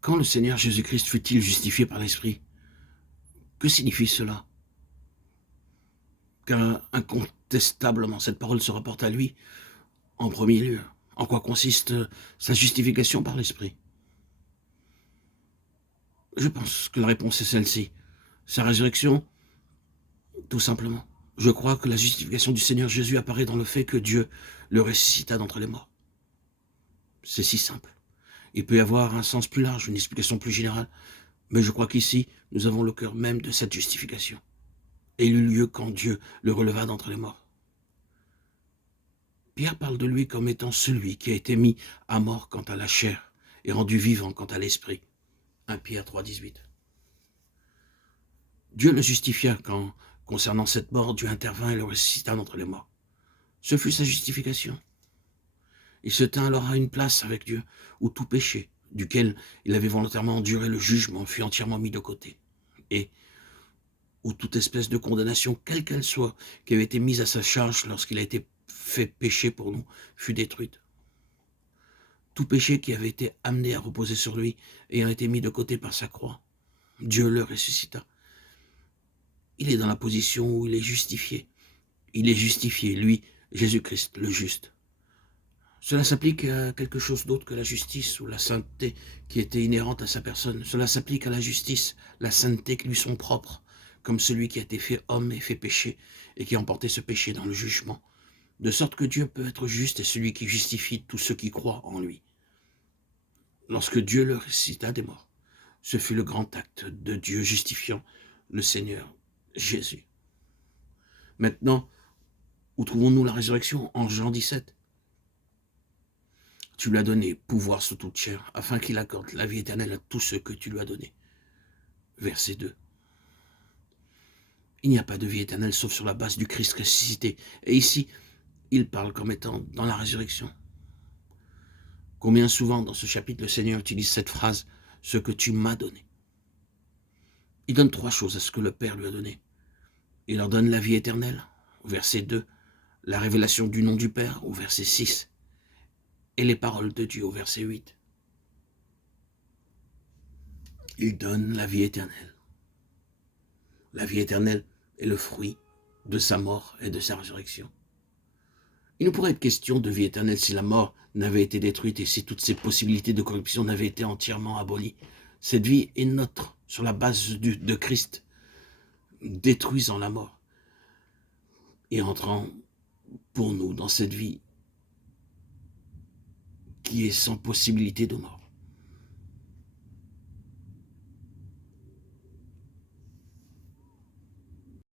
Quand le Seigneur Jésus-Christ fut-il justifié par l'Esprit? Que signifie cela? Car incontestablement, cette parole se rapporte à lui en premier lieu. En quoi consiste sa justification par l'Esprit? Je pense que la réponse est celle-ci. Sa résurrection, tout simplement. Je crois que la justification du Seigneur Jésus apparaît dans le fait que Dieu le ressuscita d'entre les morts. C'est si simple. Il peut y avoir un sens plus large, une explication plus générale, mais je crois qu'ici, nous avons le cœur même de cette justification. Et il eut lieu quand Dieu le releva d'entre les morts. Pierre parle de lui comme étant celui qui a été mis à mort quant à la chair et rendu vivant quant à l'esprit. 1 Pierre 3,18. Dieu le justifia quand, concernant cette mort, Dieu intervint et le ressuscita d'entre les morts. Ce fut sa justification. Il se tint alors à une place avec Dieu où tout péché, duquel il avait volontairement enduré le jugement, fut entièrement mis de côté. Et où toute espèce de condamnation, quelle qu'elle soit, qui avait été mise à sa charge lorsqu'il a été fait pécher pour nous, fut détruite. Tout péché qui avait été amené à reposer sur lui ayant été mis de côté par sa croix, Dieu le ressuscita. Il est dans la position où il est justifié. Il est justifié, lui, Jésus-Christ, le juste. Cela s'applique à quelque chose d'autre que la justice ou la sainteté qui était inhérente à sa personne. Cela s'applique à la justice, la sainteté qui lui sont propres, comme celui qui a été fait homme et fait péché, et qui a emporté ce péché dans le jugement. De sorte que Dieu peut être juste et celui qui justifie tous ceux qui croient en lui. Lorsque Dieu le ressuscita des morts, ce fut le grand acte de Dieu justifiant le Seigneur Jésus. Maintenant, où trouvons-nous la résurrection? En Jean 17. Tu lui as donné pouvoir sur toute chair, afin qu'il accorde la vie éternelle à tous ceux que tu lui as donnés. Verset 2. Il n'y a pas de vie éternelle sauf sur la base du Christ ressuscité. Et ici, il parle comme étant dans la résurrection. Combien souvent dans ce chapitre le Seigneur utilise cette phrase, ce que tu m'as donné. Il donne trois choses à ce que le Père lui a donné. Il leur donne la vie éternelle, au verset 2, la révélation du nom du Père, au verset 6, et les paroles de Dieu, au verset 8. Il donne la vie éternelle. La vie éternelle est le fruit de sa mort et de sa résurrection. Il ne pourrait être question de vie éternelle si la mort n'avait été détruite et si toutes ces possibilités de corruption n'avaient été entièrement abolies. Cette vie est notre, sur la base de Christ, détruisant la mort et entrant pour nous dans cette vie qui est sans possibilité de mort.